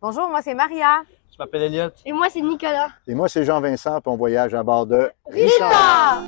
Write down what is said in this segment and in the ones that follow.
Bonjour, moi c'est Maria. Je m'appelle Elliot. Et moi, c'est Nicolas. Et moi, c'est Jean-Vincent, puis on voyage à bord de Rita!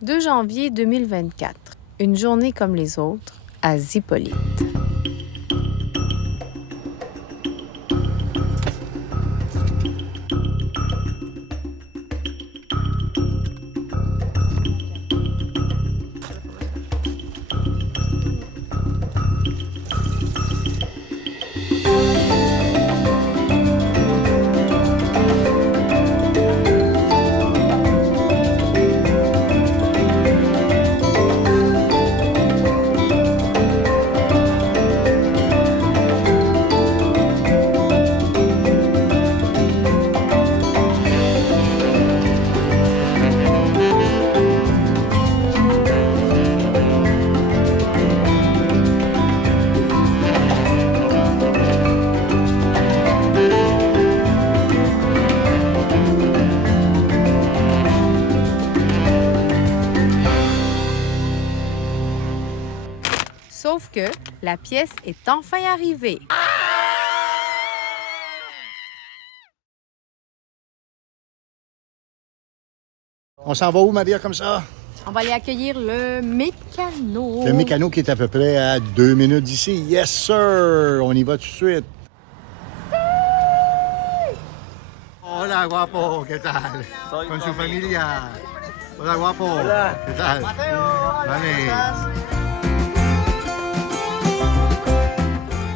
« 2 janvier 2024, une journée comme les autres à Zipolite. Sauf que la pièce est enfin arrivée. On s'en va où, Maria, comme ça? On va aller accueillir le mécano. Le mécano qui est à peu près à 2 minutes d'ici. Yes, sir! On y va tout de suite. Hola, guapo. ¿Qué tal? Con su familia. Hola, guapo. Hola. ¿Qué tal? Vale.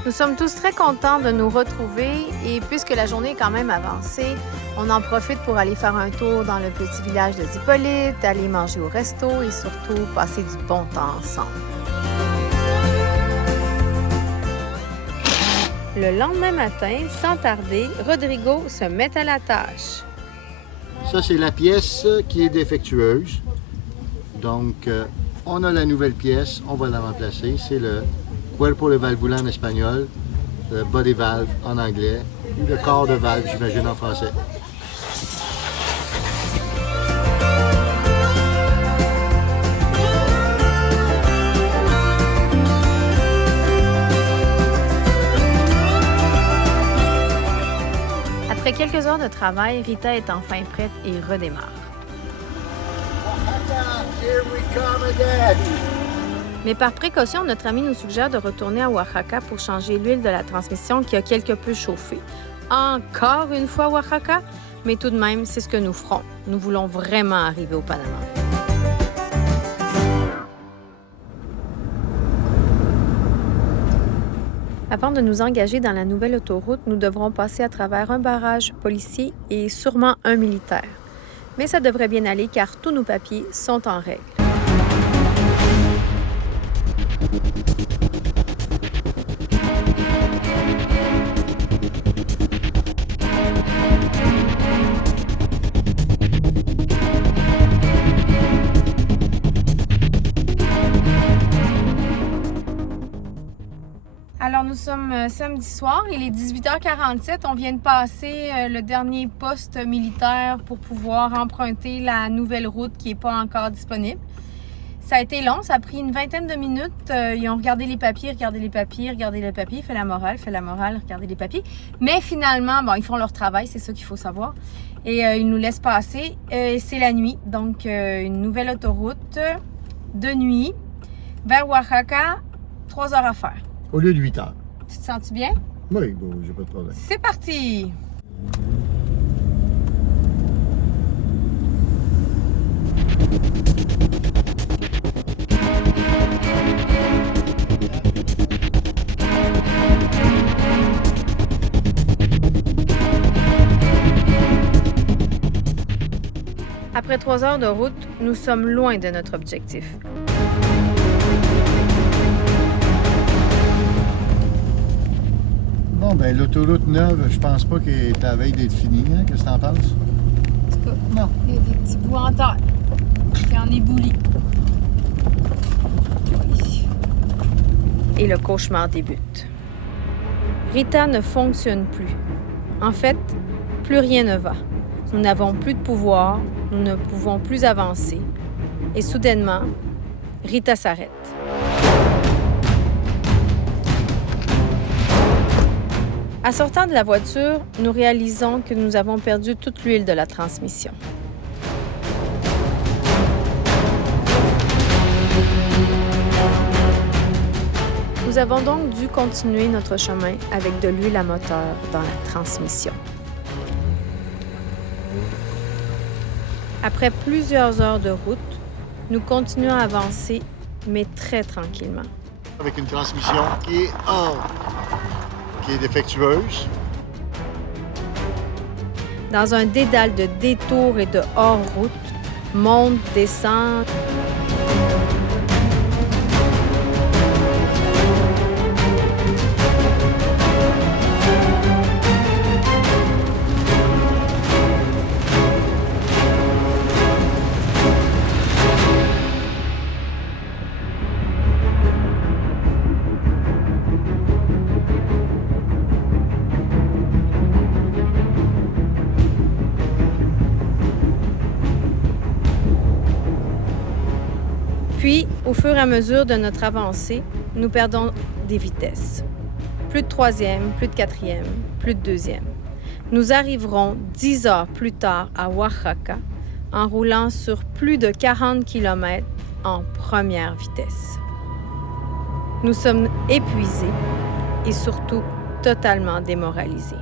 Nous sommes tous très contents de nous retrouver et puisque la journée est quand même avancée, on en profite pour aller faire un tour dans le petit village de Zipolite, aller manger au resto et surtout passer du bon temps ensemble. Le lendemain matin, sans tarder, Rodrigo se met à la tâche. Ça, c'est la pièce qui est défectueuse. Donc, on a la nouvelle pièce, on va la remplacer. C'est le cuerpo de valvula en espagnol, le bas des valves en anglais, ou le corps de valve, j'imagine, en français. Après quelques heures de travail, Rita est enfin prête et redémarre. Here we come again. Mais par précaution, notre ami nous suggère de retourner à Oaxaca pour changer l'huile de la transmission qui a quelque peu chauffé. Encore une fois Oaxaca, mais tout de même, c'est ce que nous ferons. Nous voulons vraiment arriver au Panama. Avant de nous engager dans la nouvelle autoroute, nous devrons passer à travers un barrage policier et sûrement un militaire. Mais ça devrait bien aller car tous nos papiers sont en règle. Alors, nous sommes samedi soir, il est 18h47. On vient de passer le dernier poste militaire pour pouvoir emprunter la nouvelle route qui n'est pas encore disponible. Ça a été long, ça a pris une vingtaine de minutes. Ils ont regardé les papiers, regardé les papiers, fait la morale, regardé les papiers. Mais finalement, bon, ils font leur travail, c'est ça qu'il faut savoir. Et ils nous laissent passer. C'est la nuit, donc une nouvelle autoroute de nuit vers Oaxaca, 3 heures à faire. Au lieu de 8 heures. Tu te sens-tu bien? Oui, bon, j'ai pas de problème. C'est parti! Après 3 heures de route, nous sommes loin de notre objectif. Bon, ben l'autoroute neuve, je pense pas qu'elle est à la veille d'être finie. Hein? Qu'est-ce que t'en penses? pas. Non. Il y a des petits bouts en terre qui en éboulit. Oui. Et le cauchemar débute. Rita ne fonctionne plus. En fait, plus rien ne va. Nous n'avons plus de pouvoir, nous ne pouvons plus avancer. Et soudainement, Rita s'arrête. En sortant de la voiture, nous réalisons que nous avons perdu toute l'huile de la transmission. Nous avons donc dû continuer notre chemin avec de l'huile à moteur dans la transmission. Après plusieurs heures de route, nous continuons à avancer, mais très tranquillement. Avec une transmission qui est défectueuse. Dans un dédale de détours et de hors-route, monte, descend. Puis, au fur et à mesure de notre avancée, nous perdons des vitesses. Plus de troisième, plus de quatrième, plus de deuxième. Nous arriverons 10 heures plus tard à Oaxaca en roulant sur plus de 40 km en première vitesse. Nous sommes épuisés et surtout totalement démoralisés.